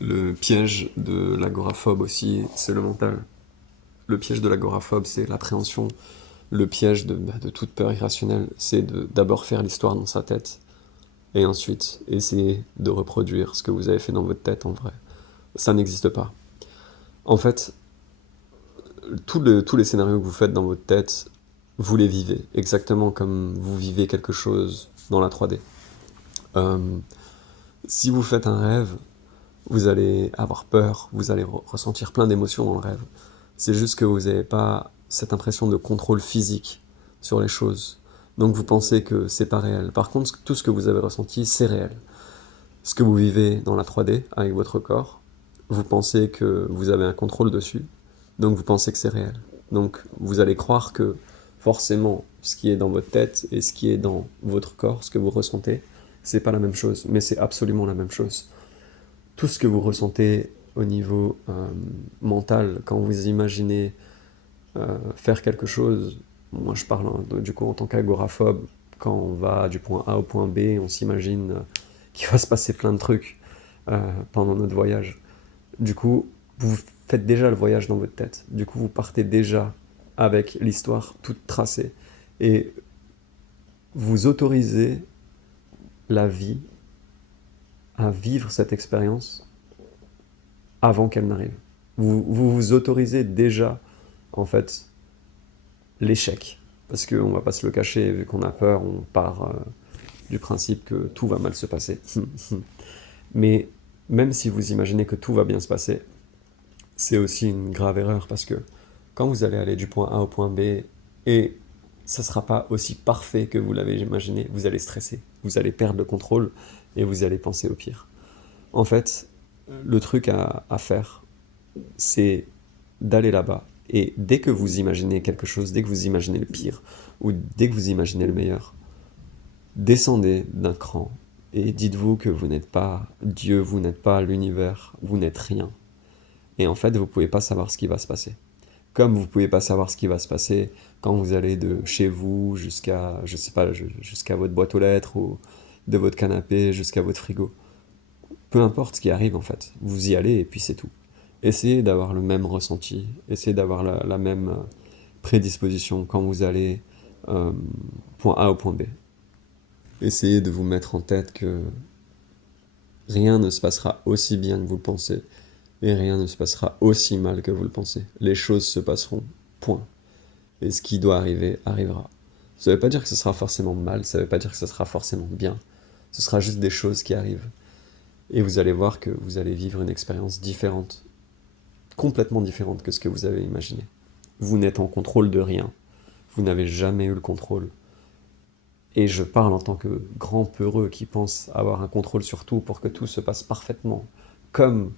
Le piège de l'agoraphobe aussi, c'est le mental. Le piège de l'agoraphobe, c'est l'appréhension. Le piège de toute peur irrationnelle, c'est de d'abord faire l'histoire dans sa tête, et ensuite essayer de reproduire ce que vous avez fait dans votre tête en vrai. Ça n'existe pas. En fait, tous les scénarios que vous faites dans votre tête, vous les vivez, exactement comme vous vivez quelque chose dans la 3D. Euh, si vous faites un rêve, vous allez avoir peur, vous allez ressentir plein d'émotions dans le rêve. C'est juste que vous n'avez pas cette impression de contrôle physique sur les choses. Donc vous pensez que c'est pas réel. Par contre, tout ce que vous avez ressenti, c'est réel. Ce que vous vivez dans la 3D avec votre corps, vous pensez que vous avez un contrôle dessus, donc vous pensez que c'est réel. Donc vous allez croire que forcément ce qui est dans votre tête et ce qui est dans votre corps, ce que vous ressentez, c'est pas la même chose, mais c'est absolument la même chose. Tout ce que vous ressentez au niveau mental, quand vous imaginez faire quelque chose, moi je parle du coup en tant qu'agoraphobe, quand on va du point A au point B, on s'imagine qu'il va se passer plein de trucs pendant notre voyage. Du coup, vous faites déjà le voyage dans votre tête. Du coup, vous partez déjà avec l'histoire toute tracée. Et vous autorisez la vie à vivre cette expérience avant qu'elle n'arrive. Vous autorisez déjà, en fait, l'échec. Parce qu'on va pas se le cacher, vu qu'on a peur, on part du principe que tout va mal se passer. Mais même si vous imaginez que tout va bien se passer, c'est aussi une grave erreur parce que quand vous allez aller du point A au point B et ça ne sera pas aussi parfait que vous l'avez imaginé, vous allez stresser, vous allez perdre le contrôle et vous allez penser au pire. En fait, le truc à faire, c'est d'aller là-bas et dès que vous imaginez quelque chose, dès que vous imaginez le pire ou dès que vous imaginez le meilleur, descendez d'un cran et dites-vous que vous n'êtes pas Dieu, vous n'êtes pas l'univers, vous n'êtes rien. Et en fait, vous ne pouvez pas savoir ce qui va se passer. Comme vous ne pouvez pas savoir ce qui va se passer quand vous allez de chez vous jusqu'à, je sais pas, jusqu'à votre boîte aux lettres ou de votre canapé jusqu'à votre frigo. Peu importe ce qui arrive en fait, vous y allez et puis c'est tout. Essayez d'avoir le même ressenti, essayez d'avoir la même prédisposition quand vous allez euh, point A au point B. Essayez de vous mettre en tête que rien ne se passera aussi bien que vous le pensez et rien ne se passera aussi mal que vous le pensez. Les choses se passeront, point. Et ce qui doit arriver, arrivera. Ça ne veut pas dire que ce sera forcément mal, ça ne veut pas dire que ce sera forcément bien. Ce sera juste des choses qui arrivent. Et vous allez voir que vous allez vivre une expérience différente, complètement différente que ce que vous avez imaginé. Vous n'êtes en contrôle de rien. Vous n'avez jamais eu le contrôle. Et je parle en tant que grand peureux qui pense avoir un contrôle sur tout pour que tout se passe parfaitement, comme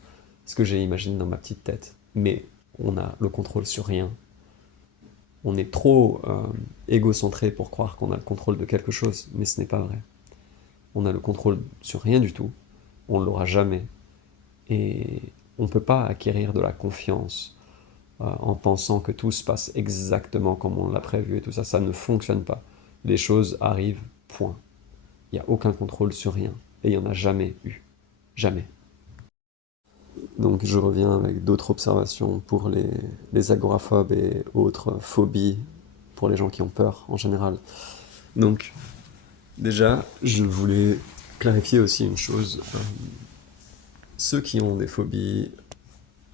ce que j'ai imaginé dans ma petite tête. Mais on a le contrôle sur rien. On est trop égocentré pour croire qu'on a le contrôle de quelque chose, mais ce n'est pas vrai. On a le contrôle sur rien du tout, on ne l'aura jamais, et on ne peut pas acquérir de la confiance en pensant que tout se passe exactement comme on l'a prévu et tout ça, ça ne fonctionne pas. Les choses arrivent, point. Il n'y a aucun contrôle sur rien, et il n'y en a jamais eu. Jamais. Donc je reviens avec d'autres observations pour les agoraphobes et autres phobies pour les gens qui ont peur en général. Donc déjà, je voulais clarifier aussi une chose. Ceux qui ont des phobies,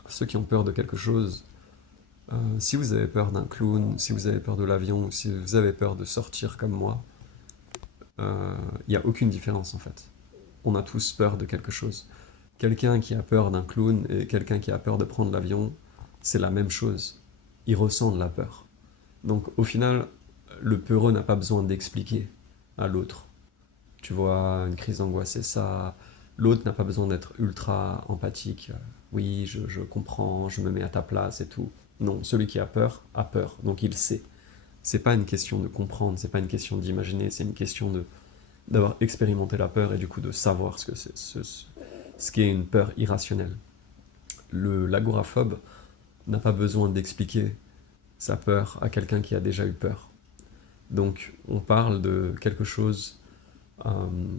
ceux qui ont peur de quelque chose, si vous avez peur d'un clown, si vous avez peur de l'avion, ou si vous avez peur de sortir comme moi, il n'y a aucune différence en fait. On a tous peur de quelque chose. Quelqu'un qui a peur d'un clown et quelqu'un qui a peur de prendre l'avion, c'est la même chose. Ils ressentent de la peur. Donc au final, le peureux n'a pas besoin d'expliquer à l'autre. Tu vois, une crise d'angoisse, c'est ça. L'autre n'a pas besoin d'être ultra empathique. Oui, je comprends, je me mets à ta place et tout. Non, celui qui a peur, donc il sait. C'est pas une question de comprendre, c'est pas une question d'imaginer, c'est une question de d'avoir expérimenté la peur et du coup de savoir ce que c'est, ce qu'est une peur irrationnelle. L'agoraphobe n'a pas besoin d'expliquer sa peur à quelqu'un qui a déjà eu peur. Donc on parle de quelque chose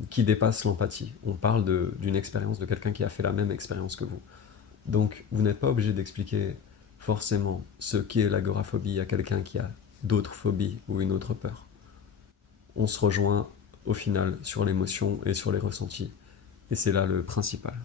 qui dépasse l'empathie. On parle d'une expérience de quelqu'un qui a fait la même expérience que vous. Donc, vous n'êtes pas obligé d'expliquer forcément ce qu'est l'agoraphobie à quelqu'un qui a d'autres phobies ou une autre peur. On se rejoint au final sur l'émotion et sur les ressentis. Et c'est là le principal.